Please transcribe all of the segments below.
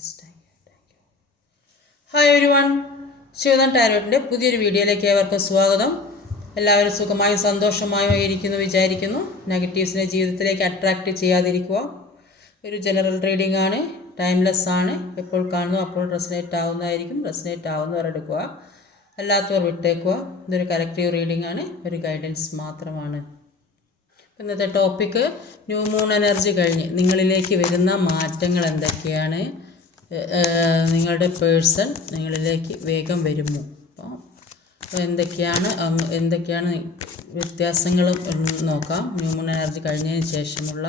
Yes thank you. Hi everyone, Shivadan ടാരോട്ടിൻ്റെ പുതിയൊരു വീഡിയോയിലേക്ക് ഏവർക്കും സ്വാഗതം. എല്ലാവരും സുഖമായും സന്തോഷമായും ഇരിക്കുന്നു വിചാരിക്കുന്നു. നെഗറ്റീവ്സിനെ ജീവിതത്തിലേക്ക് അട്രാക്റ്റ് ചെയ്യാതിരിക്കുക. ഒരു ജനറൽ റീഡിംഗ് ആണ്, ടൈംലെസ് ആണ്. എപ്പോൾ കാണുന്നു അപ്പോൾ റെസനേറ്റ് ആവുന്നതായിരിക്കും. റെസനേറ്റ് ആവുന്നവർ എടുക്കുക, അല്ലാത്തവർ വിട്ടേക്കുക. ഇതൊരു കലക്റ്റീവ് റീഡിംഗ് ആണ്, ഒരു ഗൈഡൻസ് മാത്രമാണ്. ഇന്നത്തെ ടോപ്പിക്ക് ന്യൂ മൂൺ എനർജി കഴിഞ്ഞ് നിങ്ങളിലേക്ക് വരുന്ന മാറ്റങ്ങൾ എന്തൊക്കെയാണ്, നിങ്ങളുടെ പേഴ്സൺ നിങ്ങളിലേക്ക് വേഗം വരുമോ, അപ്പോൾ എന്തൊക്കെയാണ് വ്യത്യാസങ്ങൾ നോക്കാം. ന്യൂ മൂൺ എനർജി കഴിഞ്ഞതിന് ശേഷമുള്ള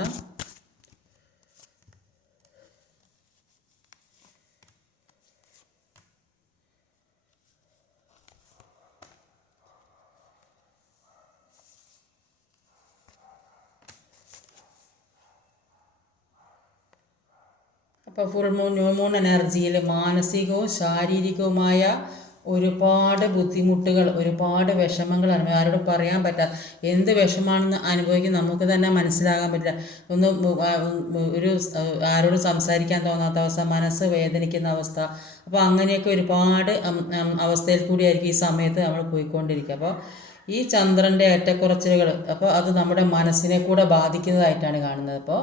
അപ്പോൾ ഫുൾ മൂൺ ന്യൂ മൂൺ എനർജിയിൽ മാനസികവും ശാരീരികവുമായ ഒരുപാട് ബുദ്ധിമുട്ടുകൾ, ഒരുപാട് വിഷമങ്ങൾ ആരോടും പറയാൻ പറ്റാത്ത എന്ത് വിഷമാണെന്ന് അനുഭവിക്കും നമുക്ക് തന്നെ മനസ്സിലാകാൻ പറ്റില്ല. ഒരു ആരോടും സംസാരിക്കാൻ തോന്നാത്ത അവസ്ഥ, മനസ്സ് വേദനിക്കുന്ന അവസ്ഥ. അപ്പോൾ അങ്ങനെയൊക്കെ ഒരുപാട് അവസ്ഥയിൽ കൂടിയായിരിക്കും ഈ സമയത്ത് നമ്മൾ പോയിക്കൊണ്ടിരിക്കുക. അപ്പോൾ ഈ ചന്ദ്രൻ്റെ ഏറ്റക്കുറച്ചിലുകൾ, അപ്പോൾ അത് നമ്മുടെ മനസ്സിനെ കൂടെ ബാധിക്കുന്നതായിട്ടാണ് കാണുന്നത്. അപ്പോൾ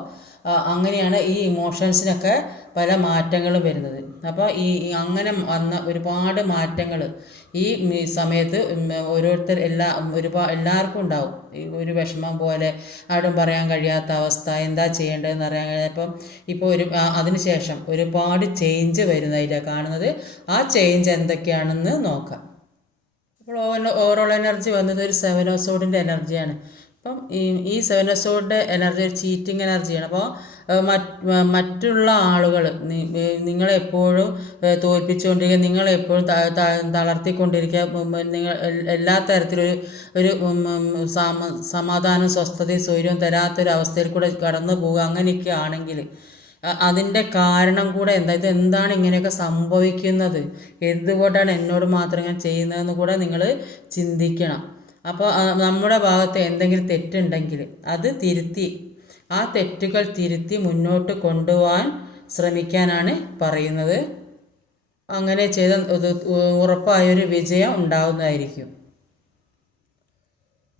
അങ്ങനെയാണ് ഈ ഇമോഷൻസിനൊക്കെ പല മാറ്റങ്ങളും വരുന്നത്. അപ്പോൾ അങ്ങനെ വന്ന ഒരുപാട് മാറ്റങ്ങൾ ഈ സമയത്ത് ഓരോരുത്തർ എല്ലാവർക്കും ഉണ്ടാവും. ഒരു വിഷമം പോലെ ആരും പറയാൻ കഴിയാത്ത അവസ്ഥ, എന്താ ചെയ്യേണ്ടതെന്ന് അറിയാൻ കഴിയാം. ഇപ്പോൾ അതിന് ശേഷം ഒരുപാട് ചേഞ്ച് വരുന്നതായിട്ടാണ് കാണുന്നത്. ആ ചേഞ്ച് എന്തൊക്കെയാണെന്ന് നോക്കാം. അപ്പോൾ ഓവറോൾ എനർജി വന്നത് ഒരു 7 of Swords എനർജിയാണ്. അപ്പം ഈ 7 of Swords എനർജി ഒരു ചീറ്റിംഗ് എനർജിയാണ്. അപ്പോൾ മറ്റുള്ള ആളുകൾ നിങ്ങളെപ്പോഴും തോൽപ്പിച്ചുകൊണ്ടിരിക്കുക, നിങ്ങളെപ്പോഴും തളർത്തിക്കൊണ്ടിരിക്കുക, നിങ്ങൾ എല്ലാ തരത്തിലൊരു സമാധാനം സ്വസ്ഥതയും സ്വൈര്യവും തരാത്തൊരവസ്ഥയിൽ കൂടെ കടന്നു പോവുക. അങ്ങനെയൊക്കെ ആണെങ്കിൽ അതിൻ്റെ കാരണം കൂടെ ഇതെന്താണ് ഇങ്ങനെയൊക്കെ സംഭവിക്കുന്നത്, എന്തുകൊണ്ടാണ് എന്നോട് മാത്രം ഇങ്ങനെ ചെയ്യുന്നതെന്ന് കൂടെ നിങ്ങൾ ചിന്തിക്കണം. അപ്പോൾ നമ്മുടെ ഭാഗത്ത് എന്തെങ്കിലും തെറ്റുണ്ടെങ്കിൽ അത് ആ തെറ്റുകൾ തിരുത്തി മുന്നോട്ട് കൊണ്ടുപോകാൻ ശ്രമിക്കാനാണ് പറയുന്നത്. അങ്ങനെ ചെയ്ത ഉറപ്പായൊരു വിജയം ഉണ്ടാകുന്നതായിരിക്കും.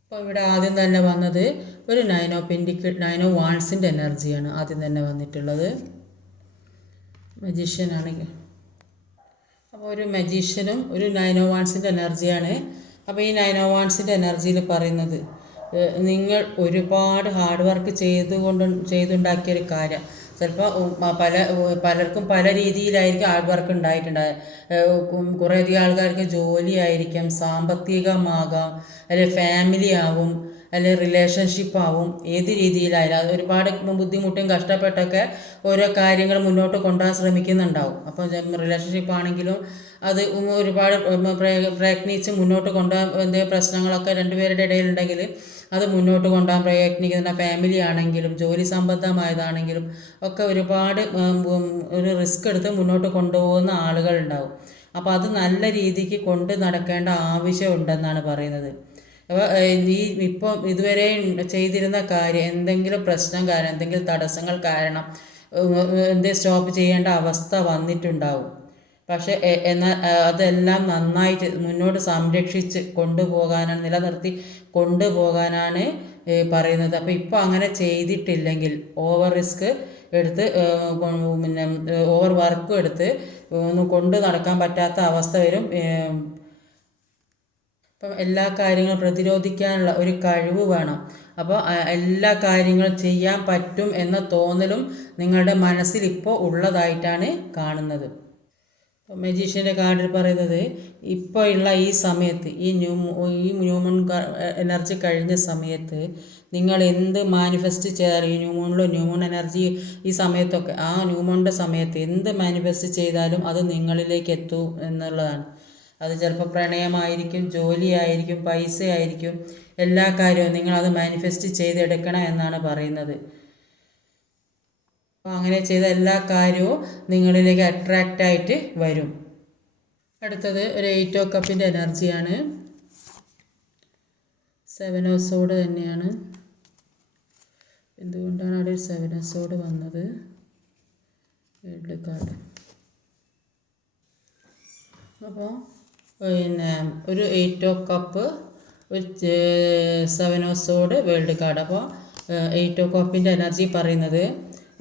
അപ്പോൾ ഇവിടെ ആദ്യം തന്നെ വന്നത് ഒരു 9 of Wands എനർജിയാണ് ആദ്യം തന്നെ വന്നിട്ടുള്ളത്. മജീഷ്യനാണെങ്കിൽ അപ്പോൾ ഒരു മജീഷ്യനും ഒരു 9 of Wands എനർജിയാണ്. അപ്പോൾ ഈ 9 of Wands എനർജിയിൽ പറയുന്നത് നിങ്ങൾ ഒരുപാട് ഹാർഡ് വർക്ക് ചെയ്തുണ്ടാക്കിയൊരു കാര്യം. ചിലപ്പോൾ പലർക്കും പല രീതിയിലായിരിക്കും ഹാർഡ് വർക്ക് ഉണ്ടായിട്ടുണ്ടാകുക. കുറേയധികം ആൾക്കാർക്ക് ജോലിയായിരിക്കാം, സാമ്പത്തികമാകാം, അല്ലെങ്കിൽ ഫാമിലി ആകും, അല്ലെങ്കിൽ റിലേഷൻഷിപ്പ് ആവും. ഏത് രീതിയിലായാലും അത് ഒരുപാട് ബുദ്ധിമുട്ടും കഷ്ടപ്പെട്ടൊക്കെ ഓരോ കാര്യങ്ങൾ മുന്നോട്ട് കൊണ്ടുപോകാൻ ശ്രമിക്കുന്നുണ്ടാവും. അപ്പോൾ റിലേഷൻഷിപ്പ് ആണെങ്കിലും അത് ഒരുപാട് പ്രയത്നിച്ച് മുന്നോട്ട് കൊണ്ടുപോകാൻ എന്തെങ്കിലും പ്രശ്നങ്ങളൊക്കെ രണ്ടുപേരുടെ ഇടയിലുണ്ടെങ്കിൽ അത് മുന്നോട്ട് കൊണ്ടുപോകാൻ പ്രയത്നിക്കുന്ന ഫാമിലി ആണെങ്കിലും ജോലി സംബന്ധമായതാണെങ്കിലും ഒക്കെ ഒരുപാട് ഒരു റിസ്ക് എടുത്ത് മുന്നോട്ട് കൊണ്ടുപോകുന്ന ആളുകളുണ്ടാവും. അപ്പോൾ അത് നല്ല രീതിക്ക് കൊണ്ട് നടക്കേണ്ട ആവശ്യമുണ്ടെന്നാണ് പറയുന്നത്. അപ്പോൾ ഇപ്പോൾ ഇതുവരെ ചെയ്തിരുന്ന കാര്യം എന്തെങ്കിലും പ്രശ്നം കാരണം, എന്തെങ്കിലും തടസ്സങ്ങൾ കാരണം സ്റ്റോപ്പ് ചെയ്യേണ്ട അവസ്ഥ വന്നിട്ടുണ്ടാവും. പക്ഷേ എന്നാൽ അതെല്ലാം നന്നായിട്ട് മുന്നോട്ട് സംരക്ഷിച്ച് കൊണ്ടുപോകാനാണ്, നിലനിർത്തി കൊണ്ടുപോകാനാണ് പറയുന്നത്. അപ്പോൾ ഇപ്പോൾ അങ്ങനെ ചെയ്തിട്ടില്ലെങ്കിൽ ഓവർ റിസ്ക് എടുത്ത് പിന്നെ ഓവർ വർക്കും എടുത്ത് കൊണ്ട് നടക്കാൻ പറ്റാത്ത അവസ്ഥ വരും. അപ്പം എല്ലാ കാര്യങ്ങളും പ്രതിരോധിക്കാനുള്ള ഒരു കഴിവ് വേണം. അപ്പോൾ എല്ലാ കാര്യങ്ങളും ചെയ്യാൻ പറ്റും എന്ന തോന്നലും നിങ്ങളുടെ മനസ്സിൽ ഇപ്പോൾ ഉള്ളതായിട്ടാണ് കാണുന്നത്. മജീഷ്യൻ്റെ കാർഡിൽ പറയുന്നത് ഇപ്പോൾ ഉള്ള ഈ സമയത്ത് ഈ ന്യൂ മൂൺ എനർജി കഴിഞ്ഞ സമയത്ത് നിങ്ങൾ എന്ത് മാനിഫെസ്റ്റ് ചെയ്താലും, ഈ ന്യൂ മൂൺ എനർജി ഈ സമയത്തൊക്കെ ആ ന്യൂ മൂണിൻ്റെ സമയത്ത് എന്ത് മാനിഫെസ്റ്റ് ചെയ്താലും അത് നിങ്ങളിലേക്ക് എത്തും എന്നുള്ളതാണ്. അത് ചിലപ്പോൾ പ്രണയമായിരിക്കും, ജോലിയായിരിക്കും, പൈസയായിരിക്കും, എല്ലാ കാര്യവും നിങ്ങളത് മാനിഫെസ്റ്റ് ചെയ്തെടുക്കണം എന്നാണ് പറയുന്നത്. അപ്പോൾ അങ്ങനെ ചെയ്ത എല്ലാ കാര്യവും നിങ്ങളിലേക്ക് അട്രാക്റ്റായിട്ട് വരും. അടുത്തത് ഒരു 8 of Cups എനർജിയാണ്. 7 of Swords തന്നെയാണ്. എന്തുകൊണ്ടാണ് അവിടെ 7 of Swords വന്നത്? വേൾഡ് കാർഡ് അപ്പോൾ പിന്നെ ഒരു 8 കപ്പ്, ഒരു 7 സോഡ് വേൾഡ് കാർഡ്. അപ്പോൾ 8 കപ്പിൻ്റെ എനർജി പറയുന്നത്,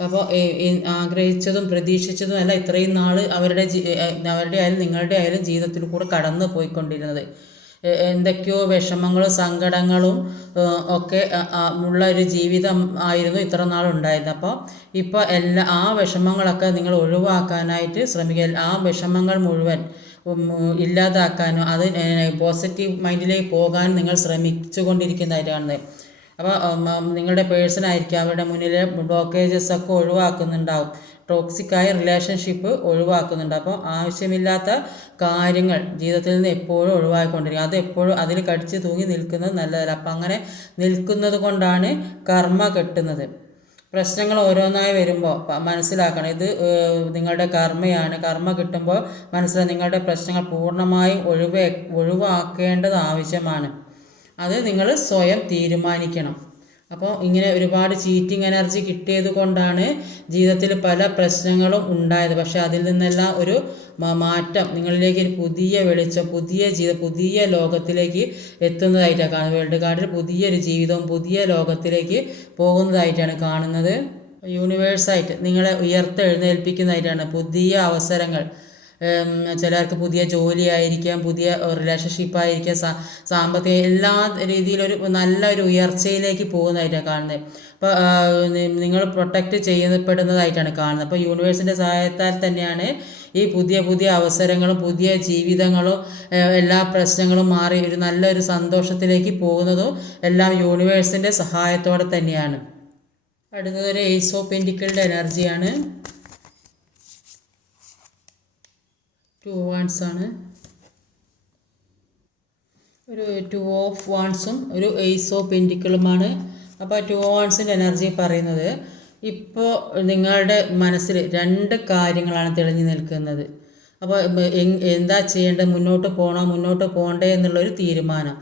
അപ്പോൾ ആഗ്രഹിച്ചതും പ്രതീക്ഷിച്ചതും അല്ല ഇത്രയും നാൾ അവരുടെ ആയാലും നിങ്ങളുടെ ആയാലും ജീവിതത്തിൽ കൂടെ കടന്നു പോയിക്കൊണ്ടിരുന്നത്. എന്തൊക്കെയോ വിഷമങ്ങളും സങ്കടങ്ങളും ഒക്കെ ഉള്ള ഒരു ജീവിതം ആയിരുന്നു ഇത്ര നാളുണ്ടായിരുന്നത്. അപ്പോൾ ഇപ്പോൾ ആ വിഷമങ്ങളൊക്കെ നിങ്ങൾ ഒഴിവാക്കാനായിട്ട് ശ്രമിക്കുക. ആ വിഷമങ്ങൾ മുഴുവൻ ഇല്ലാതാക്കാനും അത് പോസിറ്റീവ് മൈൻഡിലേക്ക് പോകാനും നിങ്ങൾ ശ്രമിച്ചു കൊണ്ടിരിക്കുന്നതായിട്ടാണ്. അപ്പോൾ നിങ്ങളുടെ പേഴ്സണായിരിക്കും അവരുടെ മുന്നിലെ ബ്ലോക്കേജസ് ഒക്കെ ഒഴിവാക്കുന്നുണ്ടാവും. ടോക്സിക്കായ റിലേഷൻഷിപ്പ് ഒഴിവാക്കുന്നുണ്ട്. അപ്പോൾ ആവശ്യമില്ലാത്ത കാര്യങ്ങൾ ജീവിതത്തിൽ നിന്ന് എപ്പോഴും ഒഴിവാക്കിക്കൊണ്ടിരിക്കും. അത് എപ്പോഴും അതിൽ കടിച്ച് തൂങ്ങി നിൽക്കുന്നത് നല്ലതല്ല. അപ്പം അങ്ങനെ നിൽക്കുന്നത് കൊണ്ടാണ് കർമ്മ കെട്ടുന്നത്. പ്രശ്നങ്ങൾ ഓരോന്നായി വരുമ്പോൾ മനസ്സിലാക്കണം, ഇത് നിങ്ങളുടെ കർമ്മയാണ്. കർമ്മ കിട്ടുമ്പോൾ മനസ്സിലായി നിങ്ങളുടെ പ്രശ്നങ്ങൾ പൂർണ്ണമായും ഒഴിവാക്കേണ്ടത് ആവശ്യമാണ്. അത് നിങ്ങൾ സ്വയം തീരുമാനിക്കണം. അപ്പോൾ ഇങ്ങനെ ഒരുപാട് ചീറ്റിംഗ് എനർജി കിട്ടിയത് കൊണ്ടാണ് ജീവിതത്തിൽ പല പ്രശ്നങ്ങളും ഉണ്ടായത്. പക്ഷേ അതിൽ നിന്നെല്ലാം ഒരു മാറ്റം, നിങ്ങളിലേക്ക് ഒരു പുതിയ വെളിച്ചം, പുതിയ ജീവിതം, പുതിയ ലോകത്തിലേക്ക് എത്തുന്നതായിട്ടാണ് കാണുന്നത്. വേൾഡ് കാർഡിൽ പുതിയൊരു ജീവിതവും പുതിയ ലോകത്തിലേക്ക് പോകുന്നതായിട്ടാണ് കാണുന്നത്. യൂണിവേഴ്സായിട്ട് നിങ്ങളെ ഉയർത്തെഴുന്നേൽപ്പിക്കുന്നതായിട്ടാണ്. പുതിയ അവസരങ്ങൾ, ചിലർക്ക് പുതിയ ജോലിയായിരിക്കാം, പുതിയ റിലേഷൻഷിപ്പായിരിക്കാം, സാമ്പത്തിക എല്ലാ രീതിയിലൊരു നല്ലൊരു ഉയർച്ചയിലേക്ക് പോകുന്നതായിട്ടാണ് കാണുന്നത്. അപ്പോൾ നിങ്ങൾ പ്രൊട്ടക്റ്റ് ചെയ്യപ്പെടുന്നതായിട്ടാണ് കാണുന്നത്. അപ്പോൾ യൂണിവേഴ്സിൻ്റെ സഹായത്താൽ തന്നെയാണ് ഈ പുതിയ പുതിയ അവസരങ്ങളും പുതിയ ജീവിതങ്ങളും എല്ലാ പ്രശ്നങ്ങളും മാറി ഒരു നല്ലൊരു സന്തോഷത്തിലേക്ക് പോകുന്നതും എല്ലാം യൂണിവേഴ്സിൻ്റെ സഹായത്തോടെ തന്നെയാണ്. അടുത്തതൊരു ഏസ് ഓഫ് പെന്റിക്കിളിൻ്റെ എനർജിയാണ്. 2 വാൻഡ്സ് ആണ്. ഒരു 2 ഓഫ് വാൻഡ്സും ഒരു ഏസ് ഓഫ് പെന്റിക്കിളുമാണ്. അപ്പോൾ 2 വാൻഡ്സിൻ്റെ എനർജി പറയുന്നത്, ഇപ്പോൾ നിങ്ങളുടെ മനസ്സിൽ 2 കാര്യങ്ങളാണ് തെളിഞ്ഞു നിൽക്കുന്നത്. അപ്പോൾ എന്താ ചെയ്യേണ്ടത്, മുന്നോട്ട് പോകണോ മുന്നോട്ട് പോകണ്ടേ എന്നുള്ളൊരു തീരുമാനം.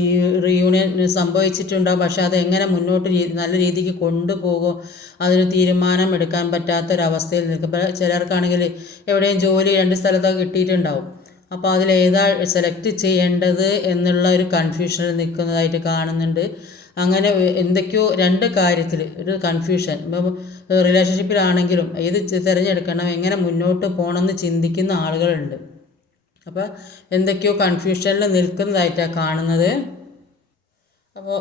ഈ റിയൂണിയൻ സംഭവിച്ചിട്ടുണ്ടാവും, പക്ഷെ അതെങ്ങനെ മുന്നോട്ട് നല്ല രീതിക്ക് കൊണ്ടുപോകും അതിന് തീരുമാനം എടുക്കാൻ പറ്റാത്തൊരവസ്ഥയിൽ നിൽക്കും. ചിലർക്കാണെങ്കിൽ എവിടെയും ജോലി 2 സ്ഥലത്തൊക്കെ കിട്ടിയിട്ടുണ്ടാവും. അപ്പോൾ അതിലേതാ സെലക്ട് ചെയ്യേണ്ടത് എന്നുള്ള ഒരു കൺഫ്യൂഷനിൽ നിൽക്കുന്നതായിട്ട് കാണുന്നുണ്ട്. അങ്ങനെ എന്തൊക്കെയോ 2 കാര്യത്തിൽ ഒരു കൺഫ്യൂഷൻ. ഇപ്പം റിലേഷൻഷിപ്പിലാണെങ്കിലും ഏത് തിരഞ്ഞെടുക്കണം, എങ്ങനെ മുന്നോട്ട് പോകണമെന്ന് ചിന്തിക്കുന്ന ആളുകളുണ്ട്. അപ്പോൾ എന്തൊക്കെയോ കൺഫ്യൂഷനിൽ നിൽക്കുന്നതായിട്ടാണ് കാണുന്നത്. അപ്പോൾ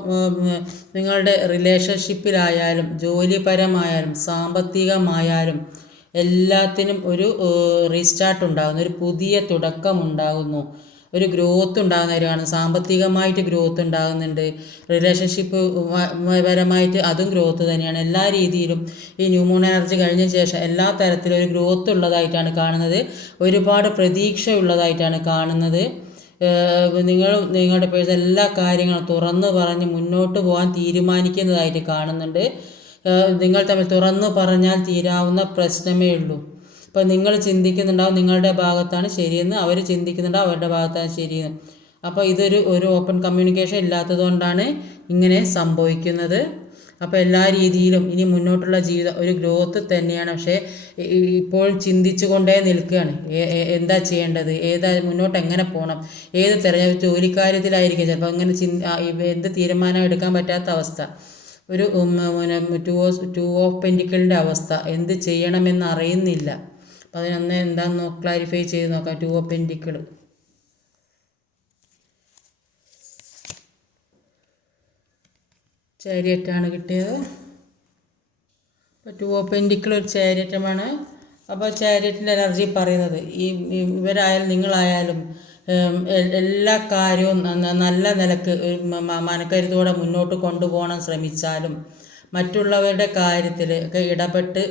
നിങ്ങളുടെ റിലേഷൻഷിപ്പിലായാലും ജോലിപരമായാലും സാമ്പത്തികമായാലും എല്ലാത്തിനും ഒരു റീസ്റ്റാർട്ട് ഉണ്ടാകുന്നു, ഒരു പുതിയ തുടക്കം ഉണ്ടാകുന്നു, ഒരു ഗ്രോത്ത് ഉണ്ടാകുന്നവരാണ്. സാമ്പത്തികമായിട്ട് ഗ്രോത്ത് ഉണ്ടാകുന്നുണ്ട്, റിലേഷൻഷിപ്പ് പരമായിട്ട് അതും ഗ്രോത്ത് തന്നെയാണ്. എല്ലാ രീതിയിലും ഈ ന്യൂ മൂൺ എനർജി കഴിഞ്ഞ ശേഷം എല്ലാ തരത്തിലും ഒരു ഗ്രോത്ത് ഉള്ളതായിട്ടാണ് കാണുന്നത്. ഒരുപാട് പ്രതീക്ഷ ഉള്ളതായിട്ടാണ് കാണുന്നത്. നിങ്ങളുടെ പേഴ്സൺ എല്ലാ കാര്യങ്ങളും തുറന്നു പറഞ്ഞ് മുന്നോട്ട് പോകാൻ തീരുമാനിക്കുന്നതായിട്ട് കാണുന്നുണ്ട്. നിങ്ങൾ തമ്മിൽ തുറന്നു പറഞ്ഞാൽ തീരാവുന്ന പ്രശ്നമേ ഉള്ളൂ. അപ്പോൾ നിങ്ങൾ ചിന്തിക്കുന്നുണ്ടാവും നിങ്ങളുടെ ഭാഗത്താണ് ശരിയെന്ന്, അവർ ചിന്തിക്കുന്നുണ്ടാവും അവരുടെ ഭാഗത്താണ് ശരിയെന്ന്. അപ്പോൾ ഒരു ഓപ്പൺ കമ്മ്യൂണിക്കേഷൻ ഇല്ലാത്തതുകൊണ്ടാണ് ഇങ്ങനെ സംഭവിക്കുന്നത്. അപ്പോൾ എല്ലാ രീതിയിലും ഇനി മുന്നോട്ടുള്ള ജീവിതം ഒരു ഗ്രോത്ത് തന്നെയാണ്. പക്ഷേ ഇപ്പോഴും ചിന്തിച്ചു കൊണ്ടേ നിൽക്കുകയാണ്, എന്താ ചെയ്യേണ്ടത്, മുന്നോട്ട് എങ്ങനെ പോകണം, ഏത് തിരഞ്ഞെടുപ്പ് ജോലിക്കാര്യത്തിലായിരിക്കും ചിലപ്പോൾ അങ്ങനെ എന്ത് തീരുമാനം എടുക്കാൻ പറ്റാത്ത അവസ്ഥ, ഒരു 2 ഓഫ് പെന്റിക്കിളിൻ്റെ അവസ്ഥ, എന്ത് ചെയ്യണമെന്ന് അറിയുന്നില്ല. അപ്പോൾ അതിനൊന്ന് എന്താണെന്ന് ക്ലാരിഫൈ ചെയ്ത് നോക്കാം. 2 ഓഫ് പെന്റിക്കിൾ, ചാരിയറ്റാണ് കിട്ടിയത്. അപ്പോൾ 2 ഓഫ് പെന്റിക്കിൾ ഒരു ചാരിയറ്റമാണ്. അപ്പോൾ ചാരിയറ്റിൻ്റെ എനർജി പറയുന്നത് ഇവരായാലും നിങ്ങളായാലും എല്ലാ കാര്യവും നല്ല നിലക്ക് മനക്കരുത്തോടെ മുന്നോട്ട് കൊണ്ടുപോകണം ശ്രമിച്ചാലും മറ്റുള്ളവരുടെ കാര്യത്തിൽ ഒക്കെ ഇടപെട്ട്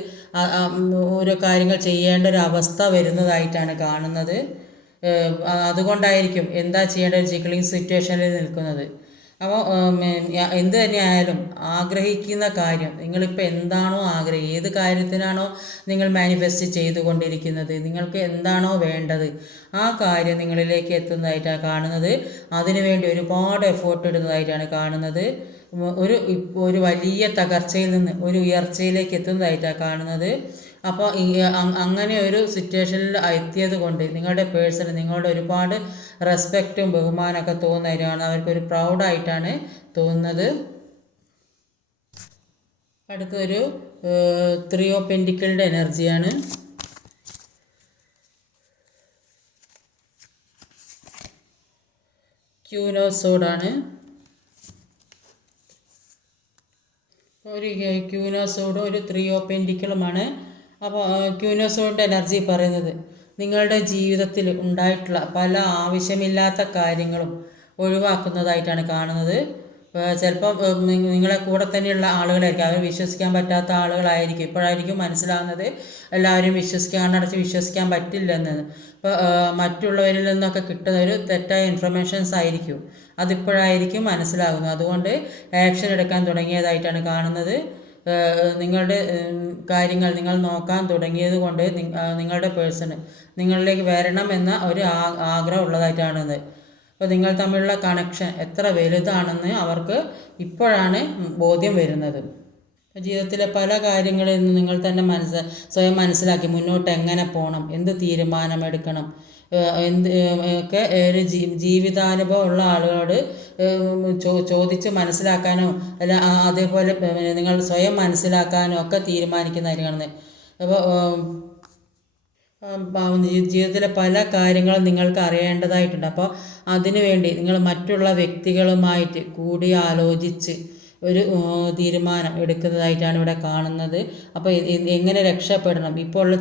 ഓരോ കാര്യങ്ങൾ ചെയ്യേണ്ട ഒരു അവസ്ഥ വരുന്നതായിട്ടാണ് കാണുന്നത്. അതുകൊണ്ടായിരിക്കും എന്താ ചെയ്യേണ്ട ഒരു ജിഗ്ലിംഗ് സിറ്റുവേഷനിൽ നിൽക്കുന്നത്. അപ്പോൾ എന്ത് തന്നെയായാലും ആഗ്രഹിക്കുന്ന കാര്യം നിങ്ങളിപ്പോൾ എന്താണോ ഏത് കാര്യത്തിനാണോ നിങ്ങൾ മാനിഫെസ്റ്റ് ചെയ്തുകൊണ്ടിരിക്കുന്നത്, നിങ്ങൾക്ക് എന്താണോ വേണ്ടത് ആ കാര്യം നിങ്ങളിലേക്ക് എത്തുന്നതായിട്ടാണ് കാണുന്നത്. അതിനുവേണ്ടി ഒരുപാട് എഫേർട്ട് ഇടുന്നതായിട്ടാണ് കാണുന്നത്. ഒരു വലിയ തകർച്ചയിൽ നിന്ന് ഒരു ഉയർച്ചയിലേക്ക് എത്തുന്നതായിട്ടാണ് കാണുന്നത്. അപ്പോൾ അങ്ങനെ ഒരു സിറ്റുവേഷനിൽ എത്തിയത് കൊണ്ട് നിങ്ങളുടെ പേഴ്സണ് നിങ്ങളുടെ ഒരുപാട് റെസ്പെക്റ്റും ബഹുമാനമൊക്കെ തോന്നുന്നവരാണ്. അവർക്കൊരു പ്രൗഡായിട്ടാണ് തോന്നുന്നത്. അടുത്തൊരു 3 ഓഫ് പെൻറ്റിക്കിളിൻ്റെ എനർജിയാണ്. ക്യൂൻ ഓഫ് സോഡാണ്. ഒരു ക്യൂൻ ഓഫ് സോഡും ഒരു 3 ഓഫ് പെൻറ്റിക്കിളുമാണ്. അപ്പോൾ ക്യൂൻ ഓഫ് സോഡിൻ്റെ എനർജി പറയുന്നത് നിങ്ങളുടെ ജീവിതത്തിൽ ഉണ്ടായിട്ടുള്ള പല ആവശ്യമില്ലാത്ത കാര്യങ്ങളും ഒഴിവാക്കുന്നതായിട്ടാണ് കാണുന്നത്. ചിലപ്പോൾ നിങ്ങളെ കൂടെ തന്നെയുള്ള ആളുകളായിരിക്കും, അവർ വിശ്വസിക്കാൻ പറ്റാത്ത ആളുകളായിരിക്കും. ഇപ്പോഴായിരിക്കും മനസ്സിലാകുന്നത് എല്ലാവരും കണ്ണടച്ച് വിശ്വസിക്കാൻ പറ്റില്ലെന്നത്. അപ്പോൾ മറ്റുള്ളവരിൽ നിന്നൊക്കെ കിട്ടുന്ന ഒരു തെറ്റായ ഇൻഫർമേഷൻസ് ആയിരിക്കും, അതിപ്പോഴായിരിക്കും മനസ്സിലാകുന്നത്. അതുകൊണ്ട് ആക്ഷൻ എടുക്കാൻ തുടങ്ങിയതായിട്ടാണ് കാണുന്നത്. നിങ്ങളുടെ കാര്യങ്ങൾ നിങ്ങൾ നോക്കാൻ തുടങ്ങിയത് കൊണ്ട് നിങ്ങളുടെ പേഴ്സണ് നിങ്ങളിലേക്ക് വരണം എന്ന ഒരു ആഗ്രഹം ഉള്ളതായിട്ടാണത്. അപ്പോൾ നിങ്ങൾ തമ്മിലുള്ള കണക്ഷൻ എത്ര വലുതാണെന്ന് അവർക്ക് ഇപ്പോഴാണ് ബോധ്യം വരുന്നത്. ജീവിതത്തിലെ പല കാര്യങ്ങളിൽ നിന്ന് നിങ്ങൾ തന്നെ സ്വയം മനസ്സിലാക്കി മുന്നോട്ട് എങ്ങനെ പോകണം, എന്ത് തീരുമാനമെടുക്കണം, എന്ത് ഒക്കെ ഒരു ജീവിതാനുഭവം ഉള്ള ആളുകളോട് ചോദിച്ച് മനസ്സിലാക്കാനോ അല്ല അതേപോലെ നിങ്ങൾ സ്വയം മനസ്സിലാക്കാനോ ഒക്കെ തീരുമാനിക്കുന്നതായിരിക്കണം. അപ്പോൾ ജീവിതത്തിലെ പല കാര്യങ്ങളും നിങ്ങൾക്ക് അറിയേണ്ടതായിട്ടുണ്ട്. അപ്പോൾ അതിനു വേണ്ടി നിങ്ങൾ മറ്റുള്ള വ്യക്തികളുമായിട്ട് കൂടി ആലോചിച്ച് ഒരു തീരുമാനം എടുക്കുന്നതായിട്ടാണ് ഇവിടെ കാണുന്നത്. അപ്പോൾ എങ്ങനെ രക്ഷപ്പെടണം, ഇപ്പോൾ ഉള്ള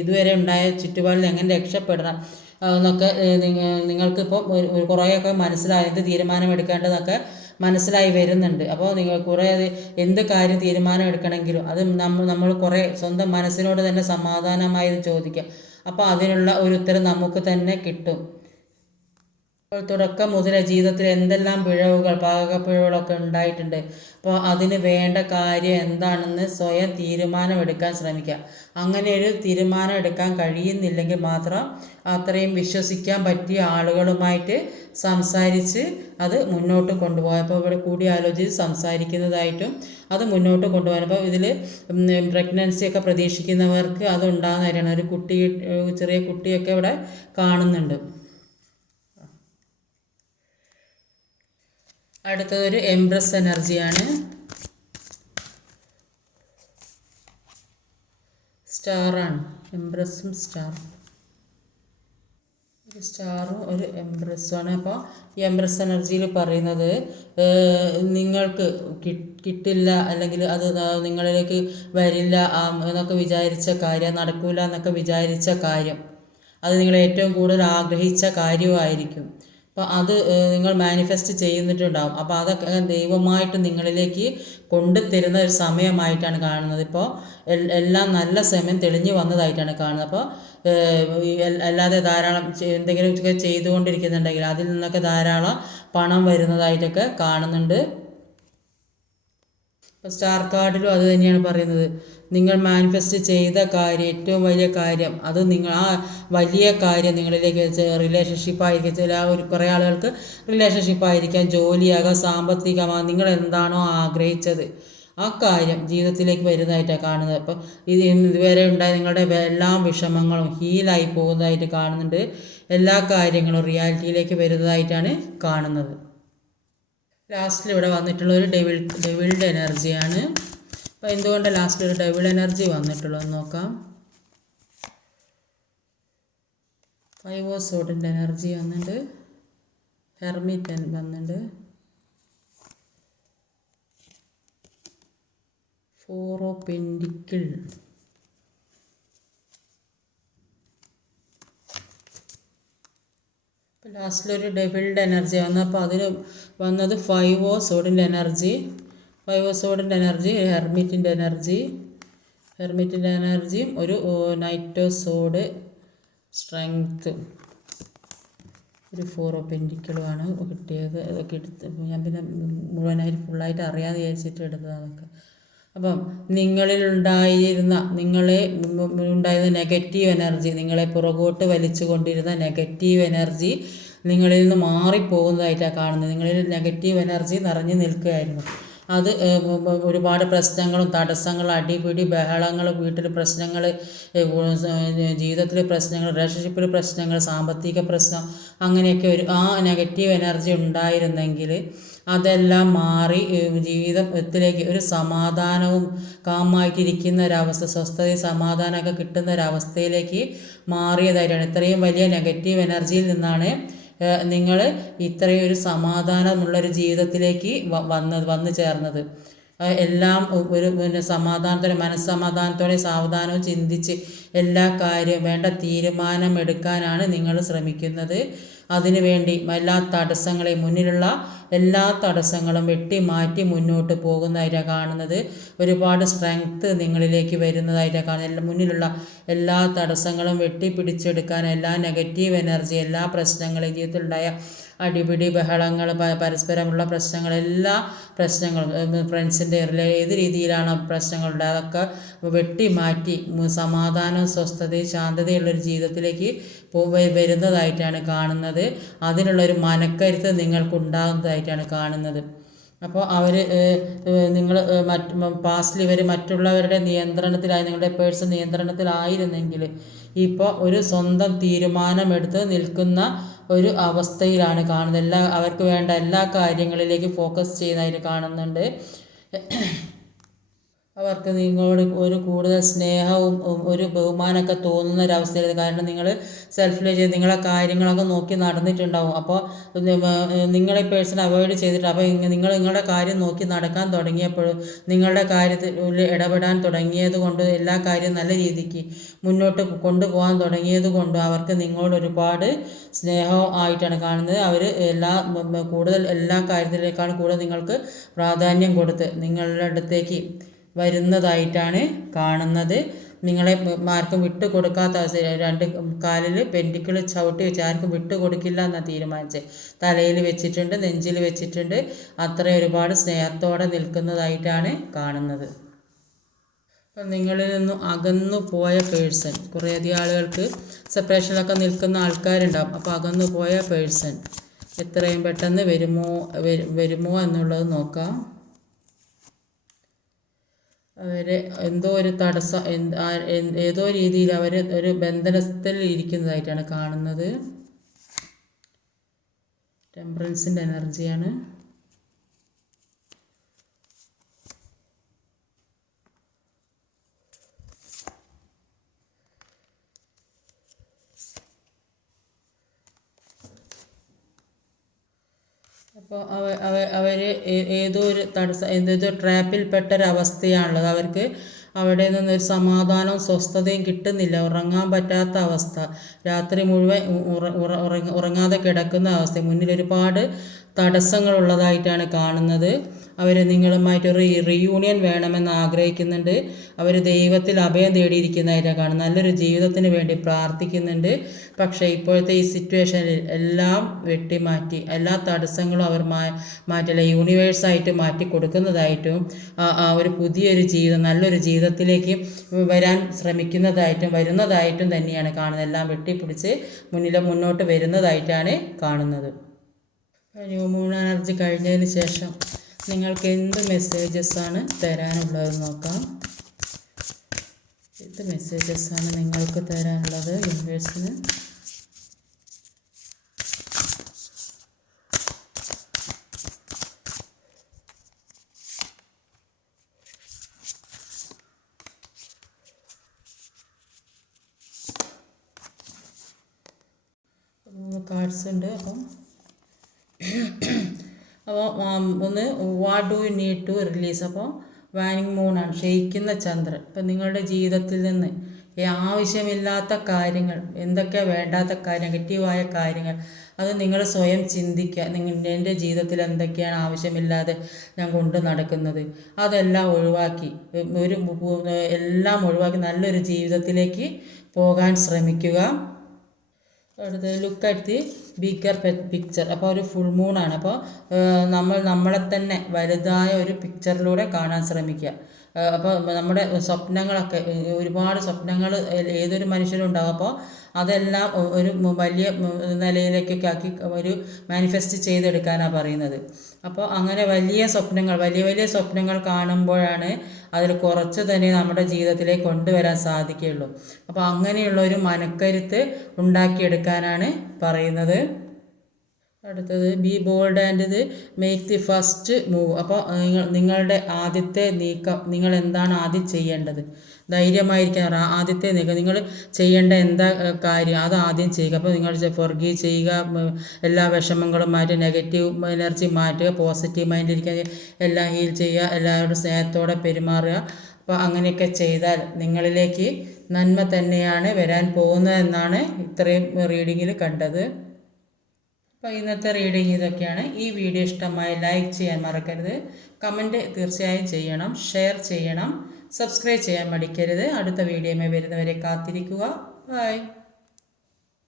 ഇതുവരെ ഉണ്ടായ ചുറ്റുപാടിൽ എങ്ങനെ രക്ഷപ്പെടണം എന്നൊക്കെ നിങ്ങൾക്കിപ്പോൾ കുറേയൊക്കെ മനസ്സിലായി, എന്ത് തീരുമാനം എടുക്കേണ്ടതൊക്കെ മനസ്സിലായി വരുന്നുണ്ട്. അപ്പോൾ നിങ്ങൾ കുറേ എന്ത് കാര്യം തീരുമാനം എടുക്കണമെങ്കിലും അത് നമ്മൾ കുറേ സ്വന്തം മനസ്സിനോട് തന്നെ സമാധാനമായി ചോദിക്കുക. അപ്പോൾ അതിനുള്ള ഒരു ഉത്തരം നമുക്ക് തന്നെ കിട്ടും. അപ്പോൾ തുടക്കം മുതൽ ജീവിതത്തിൽ എന്തെല്ലാം പാകപ്പിഴവുകളൊക്കെ ഉണ്ടായിട്ടുണ്ട്. അപ്പോൾ അതിന് വേണ്ട കാര്യം എന്താണെന്ന് സ്വയം തീരുമാനമെടുക്കാൻ ശ്രമിക്കുക. അങ്ങനെ ഒരു തീരുമാനം എടുക്കാൻ കഴിയുന്നില്ലെങ്കിൽ മാത്രം അത്രയും വിശ്വസിക്കാൻ പറ്റിയ ആളുകളുമായിട്ട് സംസാരിച്ച് അത് മുന്നോട്ട് കൊണ്ടുപോകാം. അപ്പോൾ ഇവിടെ കൂടിയാലോചിച്ച് സംസാരിക്കുന്നതായിട്ടും അത് മുന്നോട്ട് കൊണ്ടുപോകാൻ. അപ്പോൾ ഇതിൽ പ്രഗ്നൻസിയൊക്കെ പ്രതീക്ഷിക്കുന്നവർക്ക് അത് ഉണ്ടാകുന്ന കാര്യമാണ്. ഒരു ചെറിയ കുട്ടിയൊക്കെ ഇവിടെ കാണുന്നുണ്ട്. അടുത്തതൊരു എംപ്രസ് എനർജിയാണ്. സ്റ്റാറാണ്, എംപ്രസും സ്റ്റാറും, ഒരു സ്റ്റാറും ഒരു എംപ്രസുമാണ്. അപ്പോൾ ഈ എംപ്രസ് എനർജിയിൽ പറയുന്നത് നിങ്ങൾക്ക് കിട്ടില്ല അല്ലെങ്കിൽ അത് നിങ്ങളിലേക്ക് വരില്ല എന്നൊക്കെ വിചാരിച്ച കാര്യം, നടക്കില്ല എന്നൊക്കെ വിചാരിച്ച കാര്യം, അത് നിങ്ങൾ ഏറ്റവും കൂടുതൽ ആഗ്രഹിച്ച കാര്യമായിരിക്കും. അപ്പോൾ അത് നിങ്ങൾ മാനിഫെസ്റ്റ് ചെയ്യുന്നിട്ടുണ്ടാകും. അപ്പോൾ അതൊക്കെ ദൈവമായിട്ട് നിങ്ങളിലേക്ക് കൊണ്ടുതരുന്ന ഒരു സമയമായിട്ടാണ് കാണുന്നത്. ഇപ്പോൾ എല്ലാം നല്ല സമയം തെളിഞ്ഞു വന്നതായിട്ടാണ് കാണുന്നത്. അപ്പോൾ അല്ലാതെ ധാരാളം എന്തെങ്കിലുമൊക്കെ ചെയ്തുകൊണ്ടിരിക്കുന്നുണ്ടെങ്കിൽ അതിൽ നിന്നൊക്കെ ധാരാളം പണം വരുന്നതായിട്ടൊക്കെ കാണുന്നുണ്ട്. സ്റ്റാർ കാർഡിലും അത് തന്നെയാണ് പറയുന്നത്. നിങ്ങൾ മാനിഫെസ്റ്റ് ചെയ്ത കാര്യം, ഏറ്റവും വലിയ കാര്യം, അത് നിങ്ങൾ ആ വലിയ കാര്യം നിങ്ങളിലേക്ക് റിലേഷൻഷിപ്പായിരിക്കും. കുറേ ആളുകൾക്ക് റിലേഷൻഷിപ്പായിരിക്കാം, ജോലിയാകാം, സാമ്പത്തികമാകാം, നിങ്ങൾ എന്താണോ ആഗ്രഹിച്ചത് ആ കാര്യം ജീവിതത്തിലേക്ക് വരുന്നതായിട്ടാണ് കാണുന്നത്. അപ്പോൾ ഇതുവരെ ഉണ്ടായ നിങ്ങളുടെ എല്ലാ വിഷമങ്ങളും ഹീലായി പോകുന്നതായിട്ട് കാണുന്നുണ്ട്. എല്ലാ കാര്യങ്ങളും റിയാലിറ്റിയിലേക്ക് വരുന്നതായിട്ടാണ് കാണുന്നത്. ലാസ്റ്റിൽ ഇവിടെ വന്നിട്ടുള്ള ഒരു ഡെവിളുടെ എനർജിയാണ്. അപ്പോൾ എന്തുകൊണ്ട് ലാസ്റ്റിൽ ഒരു ഡെവിൾ എനർജി വന്നിട്ടുള്ളതെന്ന് നോക്കാം. 5 ഓഫ് സോഡിൻ്റെ എനർജി വന്നിട്ടുണ്ട്, ഹെർമിറ്റ് വന്നിട്ടുണ്ട്, 4 ഓഫ് പെൻറ്റിക്കിൾ, ലാസ്റ്റിലൊരു ഡെവിളുടെ എനർജി വന്നു. അപ്പോൾ അതിന് വന്നത് 5 ഓഫ് സോഡിൻ്റെ എനർജി, 5 ഓഫ് സോഡിൻ്റെ എനർജി, ഹെർമിറ്റിൻ്റെ എനർജിയും ഒരു നൈറ്റ് ഓഫ് സോഡ് സ്ട്രെങ്ത്ത്, ഒരു 4 ഓഫ് പെൻറ്റിക്കിളുമാണ് കിട്ടിയത്. അതൊക്കെ എടുത്ത് ഞാൻ പിന്നെ മുഴുവനായിട്ട് ഫുള്ളായിട്ട് അറിയാതെ വിചാരിച്ചിട്ട് എടുത്തതൊക്കെ. അപ്പം ഉണ്ടായിരുന്ന നെഗറ്റീവ് എനർജി, നിങ്ങളെ പുറകോട്ട് വലിച്ചു കൊണ്ടിരുന്ന നെഗറ്റീവ് എനർജി നിങ്ങളിൽ നിന്ന് മാറിപ്പോകുന്നതായിട്ടാണ് കാണുന്നത്. നിങ്ങളിൽ നെഗറ്റീവ് എനർജി നിറഞ്ഞു നിൽക്കുകയായിരുന്നു. അത് ഒരുപാട് പ്രശ്നങ്ങളും തടസ്സങ്ങളും അടിപിടി ബഹളങ്ങൾ വീട്ടിൽ പ്രശ്നങ്ങൾ ജീവിതത്തിൽ പ്രശ്നങ്ങൾ റിലേഷൻഷിപ്പിൽ പ്രശ്നങ്ങൾ സാമ്പത്തിക പ്രശ്നം അങ്ങനെയൊക്കെ ആ നെഗറ്റീവ് എനർജി ഉണ്ടായിരുന്നെങ്കിൽ അതെല്ലാം മാറി ജീവിതത്തിലേക്ക് ഒരു സമാധാനവും കാമായിട്ടിരിക്കുന്ന ഒരവസ്ഥ സ്വസ്ഥതയും സമാധാനമൊക്കെ കിട്ടുന്ന ഒരവസ്ഥയിലേക്ക് മാറിയതായിട്ടാണ്. ഇത്രയും വലിയ നെഗറ്റീവ് എനർജിയിൽ നിന്നാണ് നിങ്ങൾ ഇത്രയും ഒരു സമാധാനമുള്ളൊരു ജീവിതത്തിലേക്ക് വന്നു ചേർന്നത്. എല്ലാം ഒരു സമാധാനത്തോടെ മനസ്സമാധാനത്തോടെ സാവധാനവും ചിന്തിച്ച് എല്ലാ കാര്യവും വേണ്ട തീരുമാനം എടുക്കാനാണ് നിങ്ങൾ ശ്രമിക്കുന്നത്. അതിനുവേണ്ടി എല്ലാ തടസ്സങ്ങളെയും മുന്നിലുള്ള എല്ലാ തടസ്സങ്ങളും വെട്ടി മാറ്റി മുന്നോട്ട് പോകുന്നതായിട്ടാണ് കാണുന്നത്. ഒരുപാട് സ്ട്രെങ്ത്ത് നിങ്ങളിലേക്ക് വരുന്നതായിട്ടാണ് കാണുന്നത്. മുന്നിലുള്ള എല്ലാ തടസ്സങ്ങളും വെട്ടിപ്പിടിച്ചെടുക്കാൻ എല്ലാ നെഗറ്റീവ് എനർജി എല്ലാ പ്രശ്നങ്ങളും ജീവിതത്തിലുണ്ടായ അടിപിടി ബഹളങ്ങൾ പരസ്പരമുള്ള പ്രശ്നങ്ങൾ എല്ലാ പ്രശ്നങ്ങളും ഫ്രണ്ട്സിൻ്റെ ഏത് രീതിയിലാണ് പ്രശ്നങ്ങളുണ്ട് അതൊക്കെ വെട്ടി മാറ്റി സമാധാനവും സ്വസ്ഥതയും ശാന്തതയുള്ളൊരു ജീവിതത്തിലേക്ക് വരുന്നതായിട്ടാണ് കാണുന്നത്. അതിനുള്ളൊരു മനക്കരുത്ത് നിങ്ങൾക്കുണ്ടാകുന്നതായിട്ടാണ് കാണുന്നത്. അപ്പോൾ അവർ നിങ്ങൾ പാസ്റ്റിൽ ഇവർ മറ്റുള്ളവരുടെ നിയന്ത്രണത്തിലായി നിങ്ങളുടെ പേഴ്സൺ നിയന്ത്രണത്തിലായിരുന്നെങ്കിൽ ഇപ്പോൾ ഒരു സ്വന്തം തീരുമാനമെടുത്ത് നിൽക്കുന്ന ഒരു അവസ്ഥയിലാണ് കാണുന്നത്. അവർക്ക് വേണ്ട എല്ലാ കാര്യങ്ങളിലേക്ക് ഫോക്കസ് ചെയ്യുന്നതായിട്ട് കാണുന്നുണ്ട്. അവർക്ക് നിങ്ങളോട് ഒരു കൂടുതൽ സ്നേഹവും ഒരു ബഹുമാനമൊക്കെ തോന്നുന്ന ഒരവസ്ഥയിൽ, കാരണം നിങ്ങൾ സെൽഫിലേജ് നിങ്ങളെ കാര്യങ്ങളൊക്കെ നോക്കി നടന്നിട്ടുണ്ടാവും. അപ്പോൾ നിങ്ങളെ പേഴ്സൺ അവോയ്ഡ് ചെയ്തിട്ട് അപ്പോൾ നിങ്ങളുടെ കാര്യം നോക്കി നടക്കാൻ തുടങ്ങിയപ്പോഴും നിങ്ങളുടെ കാര്യത്തിൽ ഇടപെടാൻ തുടങ്ങിയത് കൊണ്ട് എല്ലാ കാര്യവും നല്ല രീതിക്ക് മുന്നോട്ട് കൊണ്ടുപോകാൻ തുറങ്ങിയത് കൊണ്ടും അവർക്ക് നിങ്ങളോട് ഒരുപാട് സ്നേഹം ആയിട്ടാണ് കാണുന്നത്. അവർ കൂടുതൽ എല്ലാ കാര്യത്തിലേക്കാണ് കൂടുതൽ നിങ്ങൾക്ക് പ്രാധാന്യം കൊടുത്ത് നിങ്ങളുടെ അടുത്തേക്ക് വരുന്നതായിട്ടാണ് കാണുന്നത്. നിങ്ങളെ ആർക്കും വിട്ടു കൊടുക്കാത്ത അവസ്ഥ, രണ്ട് കാലിൽ പെൻഡിക്കിൾ ചവിട്ടി വെച്ച് ആർക്കും വിട്ടു കൊടുക്കില്ല എന്നാണ് തീരുമാനിച്ചത്. തലയിൽ വെച്ചിട്ടുണ്ട്, നെഞ്ചിൽ വെച്ചിട്ടുണ്ട്. അത്ര ഒരുപാട് സ്നേഹത്തോടെ നിൽക്കുന്നതായിട്ടാണ് കാണുന്നത്. നിങ്ങളിൽ നിന്നും അകന്നു പോയ പേഴ്സൺ, കുറേയധികം ആളുകൾക്ക് സെപ്പറേഷനിലൊക്കെ നിൽക്കുന്ന ആൾക്കാരുണ്ടാവും. അപ്പോൾ അകന്നു പോയ പേഴ്സൺ എത്രയും പെട്ടെന്ന് വരുമോ എന്നുള്ളത് നോക്കാം. അവർ എന്തോ ഒരു തടസ്സം ഏതോ രീതിയിൽ അവർ ഒരു ബന്ധനത്തിൽ ഇരിക്കുന്നതായിട്ടാണ് കാണുന്നത്. ടെമ്പറൻസിൻ്റെ എനർജിയാണ്. അപ്പോൾ അവർ ഏതോ ഒരു ഏതോ ട്രാപ്പിൽപ്പെട്ടൊരവസ്ഥയാണുള്ളത്. അവർക്ക് അവിടെ നിന്നൊരു സമാധാനവും സ്വസ്ഥതയും കിട്ടുന്നില്ല. ഉറങ്ങാൻ പറ്റാത്ത അവസ്ഥ, രാത്രി മുഴുവൻ ഉറങ്ങാതെ കിടക്കുന്ന അവസ്ഥ, മുന്നിൽ ഒരുപാട് തടസ്സങ്ങളുള്ളതായിട്ടാണ് കാണുന്നത്. അവർ നിങ്ങളുമായിട്ടൊരു റീയൂണിയൻ വേണമെന്ന് ആഗ്രഹിക്കുന്നുണ്ട്. അവർ ദൈവത്തിൽ അഭയം തേടിയിരിക്കുന്നതായിട്ടാണ് കാണുന്നത്. നല്ലൊരു ജീവിതത്തിന് വേണ്ടി പ്രാർത്ഥിക്കുന്നുണ്ട്. പക്ഷേ ഇപ്പോഴത്തെ ഈ സിറ്റുവേഷനിൽ എല്ലാം വെട്ടിമാറ്റി എല്ലാ തടസ്സങ്ങളും അവർ മാറ്റില്ല യൂണിവേഴ്സായിട്ട് മാറ്റി കൊടുക്കുന്നതായിട്ടും ഒരു പുതിയൊരു ജീവിതം നല്ലൊരു ജീവിതത്തിലേക്ക് വരാൻ ശ്രമിക്കുന്നതായിട്ടും വരുന്നതായിട്ടും തന്നെയാണ് കാണുന്നത്. എല്ലാം വെട്ടിപ്പിടിച്ച് മുന്നോട്ട് വരുന്നതായിട്ടാണ് കാണുന്നത്. ന്യൂ മൂൺ എനർജി കഴിഞ്ഞതിന് ശേഷം നിങ്ങൾക്ക് എന്ത് മെസ്സേജസാണ് തരാനുള്ളതെന്ന് നോക്കാം. എന്ത് മെസ്സേജസാണ് നിങ്ങൾക്ക് തരാനുള്ളത് യൂണിവേഴ്സിന്? കാർഡ്സ് ഉണ്ട്. അപ്പോൾ ഒന്ന് what do you need to release. അപ്പോൾ വാനിങ് മൂണാണ്, ക്ഷയിക്കുന്ന ചന്ദ്രൻ. ഇപ്പം നിങ്ങളുടെ ജീവിതത്തിൽ നിന്ന് ആവശ്യമില്ലാത്ത കാര്യങ്ങൾ, എന്തൊക്കെ വേണ്ടാത്ത കാര്യം, നെഗറ്റീവായ കാര്യങ്ങൾ, അത് നിങ്ങൾ സ്വയം ചിന്തിക്കുക. എൻ്റെ ജീവിതത്തിൽ എന്തൊക്കെയാണ് ആവശ്യമില്ലാതെ ഞാൻ കൊണ്ട് നടക്കുന്നത്, അതെല്ലാം ഒഴിവാക്കി എല്ലാം ഒഴിവാക്കി നല്ലൊരു ജീവിതത്തിലേക്ക് പോകാൻ ശ്രമിക്കുക. അടുത്തത് look at the bigger picture. അപ്പോൾ ഒരു ഫുൾ മൂണാണ്. അപ്പോൾ നമ്മളെ തന്നെ വലുതായ ഒരു പിക്ചറിലൂടെ കാണാൻ ശ്രമിക്കുക. അപ്പോൾ നമ്മുടെ സ്വപ്നങ്ങളൊക്കെ ഒരുപാട് സ്വപ്നങ്ങൾ ഏതൊരു മനുഷ്യനും ഉണ്ടാകും. അപ്പോൾ അതെല്ലാം ഒരു വലിയ നിലയിലേക്കൊക്കെ ആക്കി ഒരു മാനിഫെസ്റ്റ് ചെയ്തെടുക്കാനാണ് പറയുന്നത്. അപ്പോൾ അങ്ങനെ വലിയ സ്വപ്നങ്ങൾ വലിയ വലിയ സ്വപ്നങ്ങൾ കാണുമ്പോഴാണ് അതിൽ കുറച്ച് തന്നെ നമ്മുടെ ജീവിതത്തിലേക്ക് കൊണ്ടുവരാൻ സാധിക്കുകയുള്ളൂ. അപ്പോൾ അങ്ങനെയുള്ള ഒരു മനക്കരുത്ത് ഉണ്ടാക്കിയെടുക്കാനാണ് പറയുന്നത്. അടുത്തത് ബി ബോൾഡ് ആൻഡ് ഇത് മേക്ക് ദി ഫസ്റ്റ് മൂവ്. അപ്പോൾ നിങ്ങളുടെ ആദ്യത്തെ നീക്കം, നിങ്ങൾ എന്താണ് ആദ്യം ചെയ്യേണ്ടത്? ധൈര്യമായിരിക്കാൻ ആദ്യത്തെ നീക്കം നിങ്ങൾ ചെയ്യേണ്ട എന്താ കാര്യം അത് ആദ്യം ചെയ്യുക. അപ്പോൾ നിങ്ങൾ ഫൊർഗീവ് ചെയ്യുക, എല്ലാ വിഷമങ്ങളും മാറ്റി, നെഗറ്റീവ് എനർജി മാറ്റുക, പോസിറ്റീവ് മൈൻഡിലിരിക്കാൻ, എല്ലാം ഹീൽ ചെയ്യുക, എല്ലാവരോടും സ്നേഹത്തോടെ പെരുമാറുക. അപ്പോൾ അങ്ങനെയൊക്കെ ചെയ്താൽ നിങ്ങളിലേക്ക് നന്മ തന്നെയാണ് വരാൻ പോകുന്നതെന്നാണ് ഇത്രയും റീഡിങ്ങിൽ കണ്ടത്. അപ്പോൾ ഇന്നത്തെ റീഡിങ് ഇതൊക്കെയാണ്. ഈ വീഡിയോ ഇഷ്ടമായി ലൈക്ക് ചെയ്യാൻ മറക്കരുത്, കമൻറ്റ് തീർച്ചയായും ചെയ്യണം, ഷെയർ ചെയ്യണം, സബ്സ്ക്രൈബ് ചെയ്യാൻ മടിക്കരുത്. അടുത്ത വീഡിയോയുമായി വരുന്നവരെ കാത്തിരിക്കുക. ബൈ.